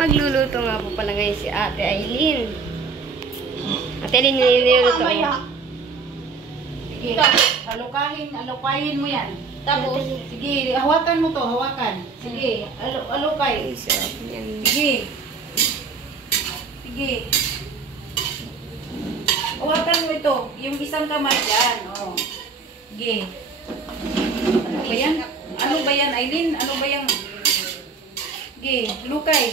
Magluluto nga po pala ngayon si Ate Aileen. Ate Aileen, niluluto mo. Sige, alukahin mo yan. Tapos, sige, hawakan mo to, hawakan. Sige, alukay. Sige. Sige. Hawakan mo ito, yung isang kamay yan. Oh. Sige. Ano ba yan? Ano ba yan, Aileen? Ano ba yan? Sige, lukay.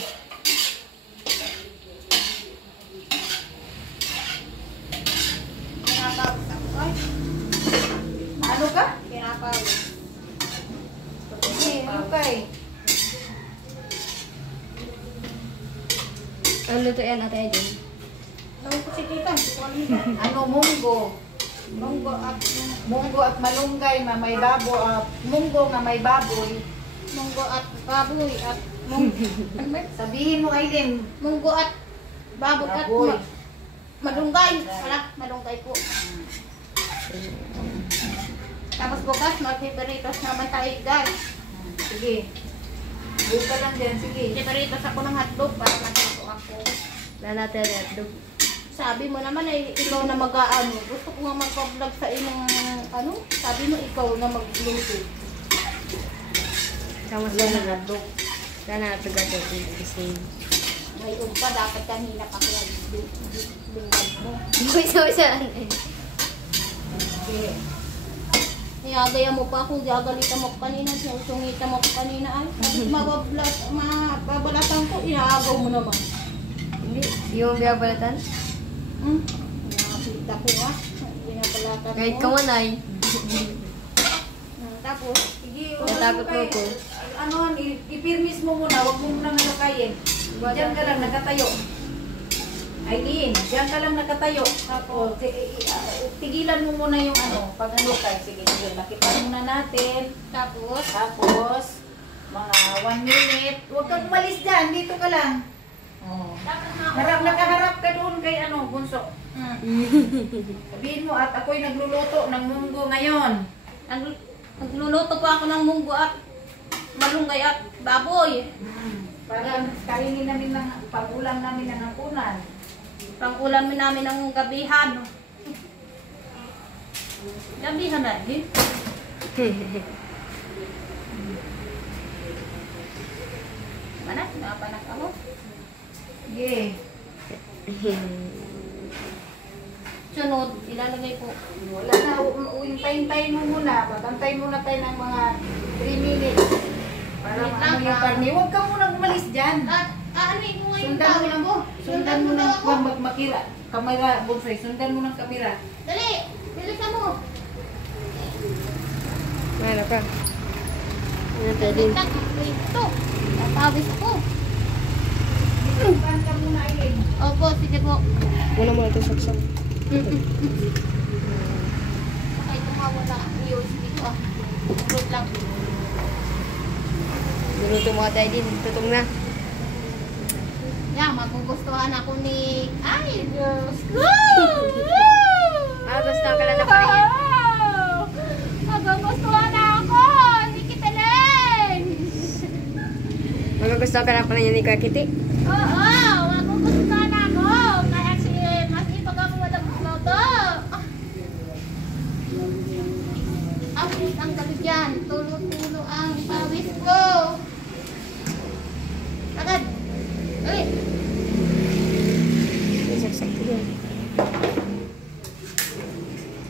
Ano ka? Sige, lukay. Ano luto yan, Ate Aileen? Ano, munggo. Munggo at malunggay na may baboy. Munggo na may baboy. Munggo at baboy at Sabihin mo, Aileen. munggo at baboy at Baboy. malunggay. Wala, malunggay po. Tapos bukas, mag-piperitos naman tayo, guys. Sige. Buka lang dyan, sige. Piperitos ako ng hotdog para matuto ako. Wala natin hotdog. Sabi mo naman ay ikaw na mag-aano. Gusto ko nga mag-vlog sa inong ano. Sabi mo ikaw na mag-luto. Kamas lang ng hotdog. Wala na hotdog at ito. Ngayon pa, dapat kanina pa kaya lingad mo. Isa-isa. Sige. Niyagaya mo pa ako, gagalitan mo ko kanina, sinusungita mo ko kanina ay. Sabi mababalatan ko, inaagaw mo naman. Hindi. Yung biyabalatan? Nakakita ko nga, binabalatan mo. Kahit kamanay. Tapos, Sige, Natakot mo ko. Ano, ipirmis mo muna, huwag mo muna nalukayin. Diyan ka lang nakatayo. Aileen, diyan ka lang nakatayo. Tapos, tigilan mo muna yung ano, pag nalukay. Sige, sige, lakipan muna natin. Tapos, mga 1 minute. Huwag kang umalis dyan, dito ka lang. Oh. Nakaharap ka doon kay ano, bunso. Sabihin mo, at ako'y nagluluto ng munggo ngayon. nagluluto pa ako ng munggo at malunggay at baboy. Para kainin namin ng pag-ulam namin ng hapunan. Pang-ulam namin ng gabihan. Gabihan na din. Mana? Napanak ako? Yeah. Sunod, ilalagay po. Wala na, hintayin mo muna. Pagantay muna tayo ng mga 3 minutes. Para Wait maano lang, yung karne. Huwag ka muna umalis dyan. Ano mo ngayon? Sundan mo lang magmakira. Kamera, bonsai. Sundan mo ng kamera. Dali! Bilisan mo! Ano ka? Ano Ate Aileen? Ito! Natawis ako. Sundan ka muna, Aileen. Opo, sige po. Muna mo ito saksak. Baka ito nga wala ang USB ko. Root lang. Niluto mo Ate Aileen. Tutong na. Yeah, magugustuhan ako ni... Ay, Diyos ko! Gusto ka lang na pariyan. Magugustuhan ako! Ni Kitaling! Gusto ka lang pala niya ni Kakiti. Oo! Magugustuhan ako! Kaya si Mas Ipag ako magluto. Ang gabi dyan. Tulo-tulo ang pawis ko. Agad! Ulit! Saksak ko yun.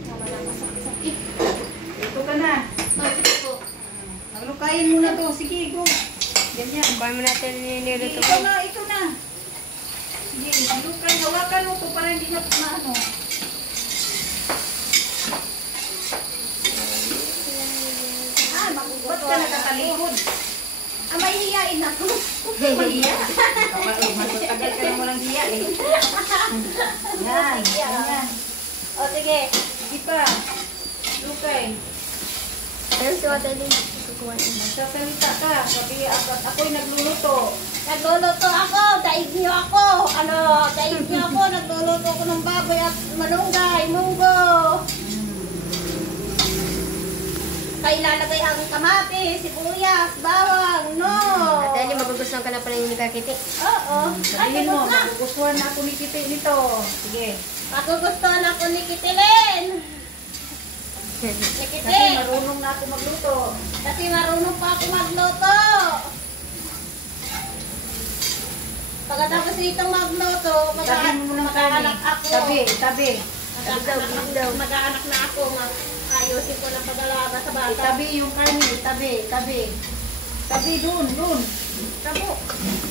Wala masakit. Ito ka na. Sige po. Naglukayin muna to. Sige, go. Ganyan. Paano mo natin niluto Ito na, ito na. Sige, naglukay. Hawakan mo to para hindi na ano. Ba't ka nakatalikod? May hiyain ako. Mahiya. Matagal ka na walang hiya eh. Yan, yan. O sige. Sige pa. Lukay. Pero si Ate Aileen, kukuha niya. Nagsasalita ka. Sabi, ako'y nagluluto. Nagluluto ako. Daig niyo ako. Daig niyo ako. Nagluluto ako ng baboy at malunggay. Munggo. Saka ilalagay ang kamatis, sibuyas, bawang, no. Ate Aileen, magugustuhan ka na pala yung Nikakiti. Oo. Sabihin mo, na. magugustuhan na ako ni Kitty nito. Sige. Magugustuhan ako ni Kitilin. Ni Kasi Kiti. marunong na ako magluto. Kasi marunong pa ako magluto. Pagkatapos ditong magluto, Tabi mo muna ng karne. mag-aanak ako. Tabi. Mag-aanak na ako. Ayusin ko na pag-alaga sa bata. Itabi yung karne. Tabi. Tabi dun. Tabo.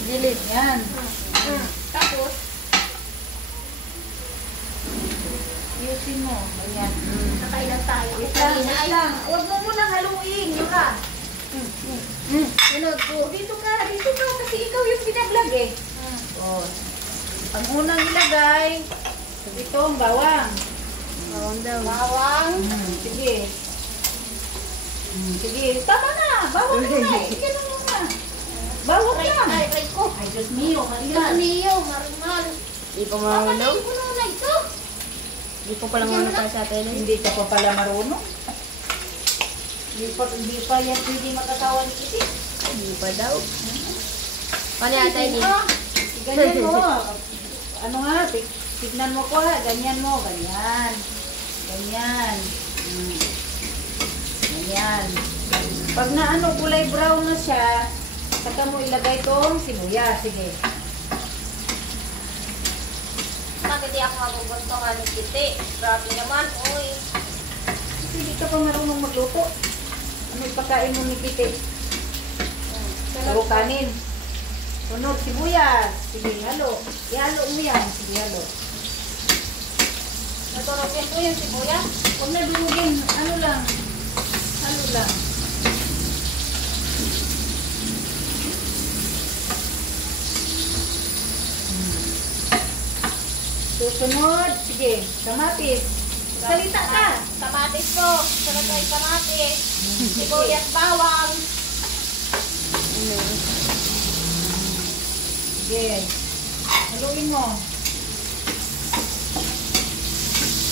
Dilit. Yan. Tapos, Ayusin mo. Ayan. nakailan tayo. Wait Kanina ay, lang. Huwag mo munang haluin. Yun ka. sunod po. Dito ka. Kasi ikaw yung pinaglag eh. Oh. Ang unang ilagay, ito ang bawang. Bawang daw. Bawang. Sige. Sige. Tama na. Bawang na. Ikaw na. Bawang lang. Ay, ko. Ay, Diyos mio. Yan. Marian. Niyo, marimal. Hindi ko marunong. Papatay ko na ito. Hindi ko palang marunong tayo sa Ate Aileen. Hindi ka pa pala marunong. Hindi pa yan pwede makatawa ni Kitty. Hindi pa daw. Paano yung Ate Aileen? Ganyan mo. Ano nga, tignan mo ko ha. Ganyan mo. Ganyan. Ganyan. Ganyan. Pag na ano, kulay brown na siya, saka mo ilagay itong sibuyas. Sige. Bakit di ako magugusto nga ni Kiti? Grabe naman, uy. Kasi hindi ka pa marunong magluto. Ano ipakain mo ni Kitty? Puro kanin. Sunod, sibuyas. Sige, halo. Ihalo mo yan. Sige, halo. Naturogin po yung sibuyas. Huwag na durugin. Ano lang. Halo lang. Susunod. Sige, kamatis. Salita ka. Kamatis po. Sunod ay kamatis. Sibuyas, bawang. Sige. Haluin mo.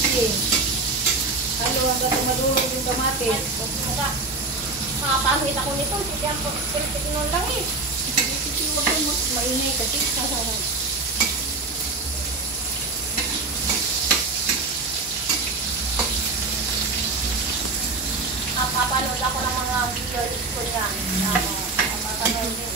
Sige. Halo hanggang madurog yung Ay, kamatis. wala. Makapangit ako nito. Sige ang pagpilitin nun lang eh. Huwag kang maingay kasi. Papanood ako ng mga video ko niyan. Papanood din.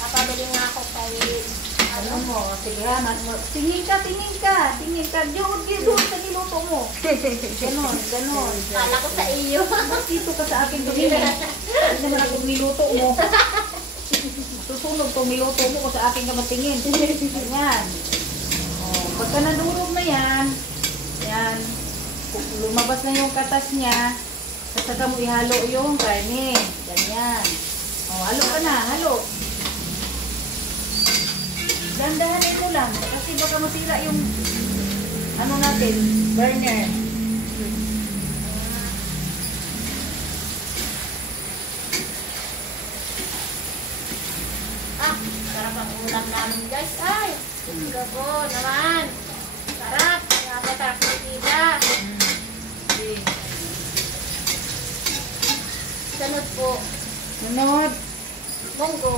Papabili nga ako kay Ano mo? Sige ha. Tingin ka. Doon sa niluto mo. Ganon. Kala ko sa iyo. Dito ka sa akin tumingin. Hindi naman ako niluto mo. Susunod kung niluto mo ko sa akin ka matingin. Ganyan. Oh, pagka nadurog na yan, lumabas na yung katas niya, sasaka mo ihalo yung karne. Ganyan. Oh, halo ka na, halo. Dandahanin mo lang, kasi baka masira yung ano natin, burner. Sarap ang ulam namin guys. Ay, gago naman. Sarap. Grabe, sarap ng tila. Okay. Sunod po. Sunod. Munggo.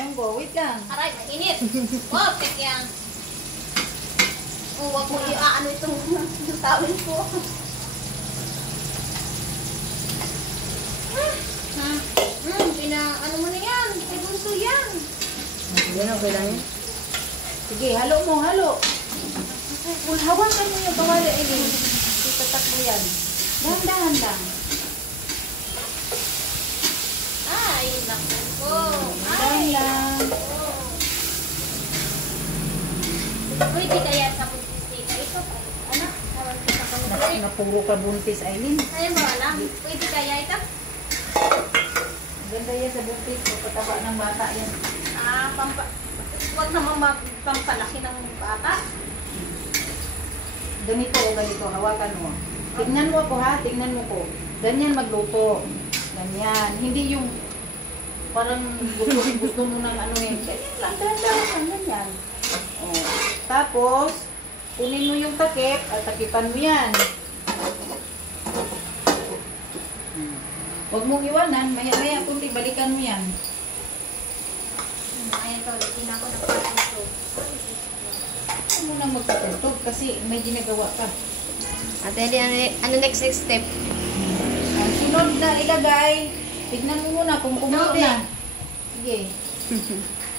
Munggo, wait lang. Aray, mainit. Oh, yan. Oh, wag mo i-ano itong tawin ko. Ano mo na yan? Ay, bunso yan. Yan, okay lang yun. Sige, halo mo, halo. Kung hawakan mo yung kawali, Eileen, itatakbo yan. Dahan-dahan lang. Ay, naku ko. Dahan lang. Pwede kaya sa buntis dito. Ito, anak, tawag ko sa kanila. Napuro ka buntis, Eileen. Ay, mo alam. Pwede kaya ito? Ganda yan sa buntis. Pagkataba ng bata yan. Huwag naman pampalaki ng bata. Ganito o ganito, hawakan mo. Tignan mo ako ha, tignan mo ko. Ganyan magluto. Ganyan. Hindi yung parang gusto mo ng ano yun. Ganyan lang, dahan-dahan lang, ganyan. Oh. Tapos, kunin mo yung takip at takipan mo yan. Huwag mong iwanan, maya-maya kunti, balikan mo yan. Ayan to, hindi na ako nagpapito. Huwag mo na magpapagtog kasi may ginagawa ka. Ate Aileen, ano next step? Ang sunod na ilagay, tignan mo muna kung kumulo na. Sige.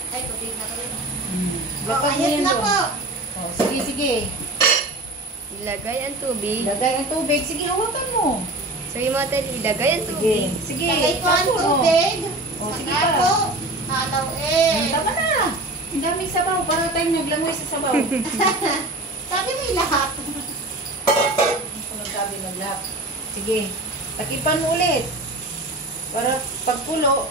Ay, tubig na ko yun. Lakad mo Ayos yan na doon. po. Oh, sige, sige. Ilagay ang tubig. Ilagay ang tubig. Sige, hawakan mo. Sabi mo, Ate Aileen, ilagay ang Sige. tubig. Sige. Lagay ko ang Tapos, oh. tubig. Oh, sige Saka pa. po, halawin. Tama na. Ang daming sabaw. Para tayong naglangoy sa sabaw. Sabi mo yung lahat. Ano sabi ng lahat? Sige. Takipan mo ulit. Para pagpulo,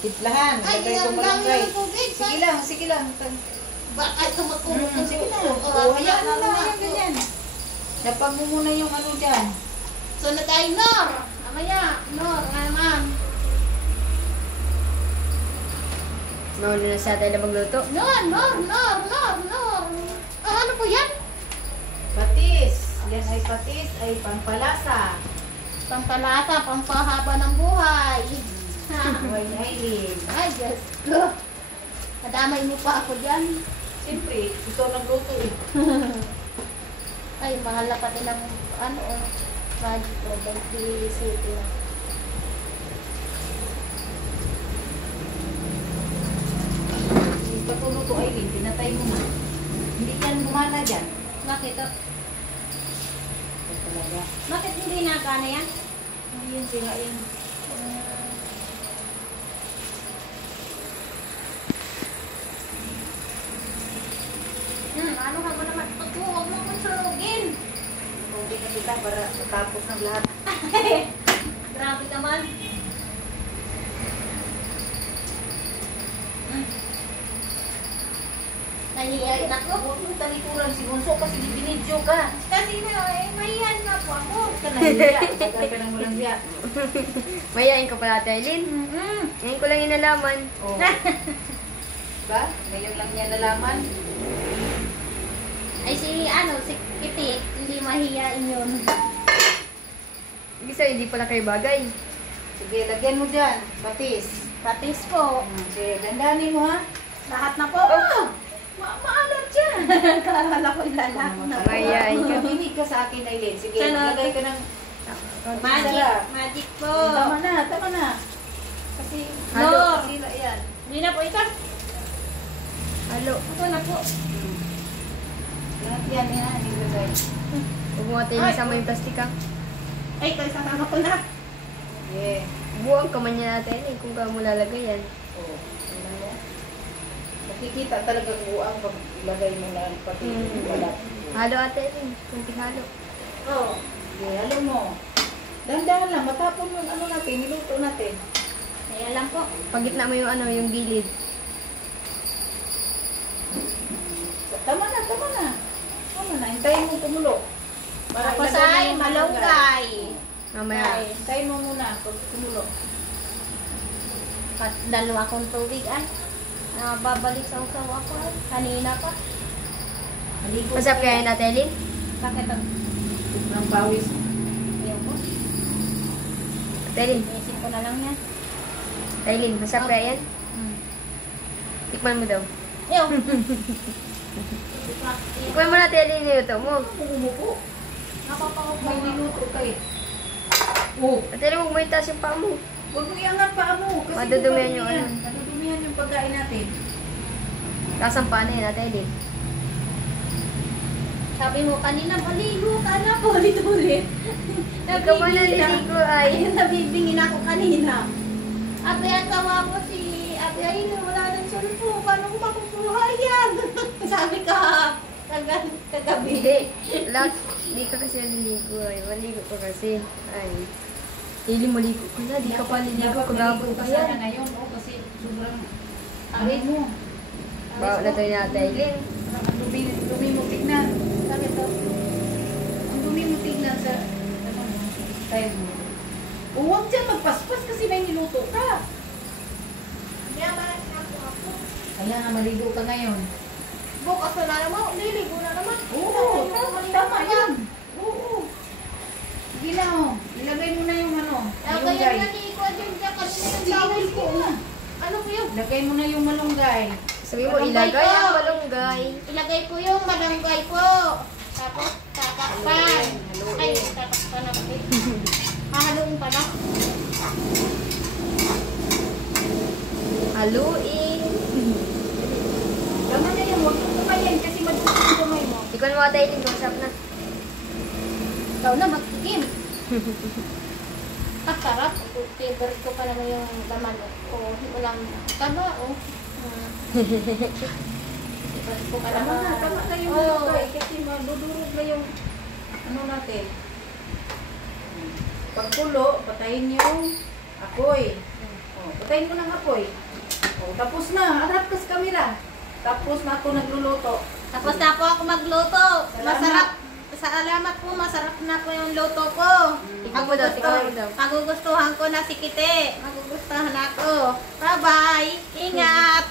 tiplahan. Ay, Lagay ko ang dami barangay. ng tubig. Sige lang, sige lang. Baka tumatulog ng Sige lang. tubig. Oo, hayaan mo na yan ganyan. Napag mo muna yung ano dyan. Sunod tayo, Nor. Amaya, Nor, nga naman. Mauna na sa atin na magluto. Nor. Ano po yan? Patis. Yan ay patis, ay pampalasa. Pampalasa, pampahaba ng buhay. Buhay ni Aileen. Ay, Diyos ko. Nadamay mo pa ako dyan. Siyempre, ito nagluto eh. Ay, mahal na pati ng ano, budget ko, 20 city na. Patulo to Aileen, pinatay mo na. Hindi yan gumana dyan. Bakit? Ito talaga. Bakit hindi nakana yan? Ano yun, sira yan. Ano ka ba naman? Huwag mo kong surugin. Hindi na kita para matapos ng lahat. Grabe naman. Nahihiyay na ko. Huwag mong talikuran si Bunso kasi binidyo ka. Kasi mahihan na po ako. Huwag ka nahiya. Tagal ka nang walang hiya. Mayain ka pala, Ate Aileen. Ngayon ko lang inalaman. Oh. Ba? Ngayon lang niya nalaman. Ay si Kitty, hindi mahihain yun. Ibig sabihin, hindi pala kayo bagay. Sige, lagyan mo dyan. Patis. Patis po. Sige, dandanin mo ha. Lahat na po. Maalat dyan. Kala ko lahat na po. Mayain ka. Mabinig ka sa akin, Aileen. Sige, Sana- lagay ka ng... Magic po. Tama na. Kasi, Lord. sila yan. Hindi na po ito. Halo. Ito na po. Lahat yan, ilagay. Huwag mo, Ate Aileen, sama yung plastic ha. Ay, ito isasama ko na. Yeah. Buwang ka man yan, Ate Aileen, kung ka mo lalagay yan. Oo. Tingnan mo. Makikita talaga buang pag ilagay mo na pati balat. Halo, Ate Aileen. Kunting halo. Oo. Okay, alam mo. Dahan-dahan lang, matapon yung ano natin, niluto natin. Kaya lang po. Pagitna mo yung yung gilid. Tama na. Hintayin mo kumulo. Tapos ilagay ay mo yung malunggay. Mamaya. Ay, Hintayin mo muna pag kumulo. dalawa kong tubig ay. Babalik sa usaw ako ay. Kanina pa. Maligo Masarap kaya yun, Ate Aileen? Bakit ang ng pawis. ayaw ko? Ate Aileen, Inisip ko na lang yan. Ate Aileen, masarap kaya yan? Tikman mo daw. Ayaw. Tikman mo na, Ate Aileen, yung luto mo. Umupo. Napapangok May mo. niluto kayo. Oh, Ate Aileen, huwag mo itaas yung paa mo. huwag mo iangat pa mo. Kasi Madudumihan yung yan. ano. Madudumihan yung pagkain natin. Lasang paa na yun, Ate Aileen. Sabi mo kanina, maligo ka na po ulit-ulit. Hindi ka ba naliligo ay? Ay, nabibingin ako kanina. Ate, ang tawa ko si Ate Aileen, wala nang sulpo. Paano ko makukuha yan? Sabi ka, kagabi. Hindi. Hindi ka kasi naliligo ay. Maligo ka kasi. Ay. Aileen, maligo ka na. Di ka pa naliligo. Kagabot ka sana yan. ngayon. Oh, kasi sobrang aray mo. Bawa na tayo ni Ate Aileen. Ang dumi mo tignan. Sabi ko, Ang dumi mo tignan sa ano, style mo. O huwag dyan magpaspas kasi may niluto ka. kaya ba ako? Kaya nga maligo ka ngayon. Bukas na naman, liligo na naman. Oo, tama yan. Oo. Sige na oh. Ilagay mo na yung ano. Kaya malunggay. nga ni ko din dyan kanina yung Sige na, tawag sige ko. na. Ano po yun? Ilagay mo na yung malunggay. Sabi mo, Malunggay ilagay ko. ang malunggay. Ilagay ko yung malunggay ko. Tapos tatakpan. Ay, tatakpan na kasi. Hahaluin pa na. Haluin. Tama na yan, huwag mo kumayan kasi madukot yung kamay mo. Tikman mo tayo din, usap na. Ikaw na magtikim. Sarap. Favorite ko pa naman yung laman. O, walang taba. O. Favorite ko pa naman. Tama na yung Oo. malunggay kasi madudurog na yung ano natin. Pagkulo, patayin yung apoy. Oh, patayin mo ng apoy. Oh, tapos na, harap ka sa camera. Tapos na ako nagluluto. Tapos na po ako magluto. Salamat. Masarap. Salamat po. Masarap na po yung luto ko. Ikaw mo daw, ikaw mo daw. Magugustuhan ko na si Kite. Magugustuhan ako. Bye-bye. Ingat.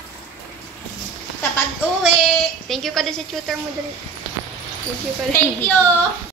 Sa pag-uwi. Thank you ka din sa tutor mo dali. Thank you ka din. Thank you.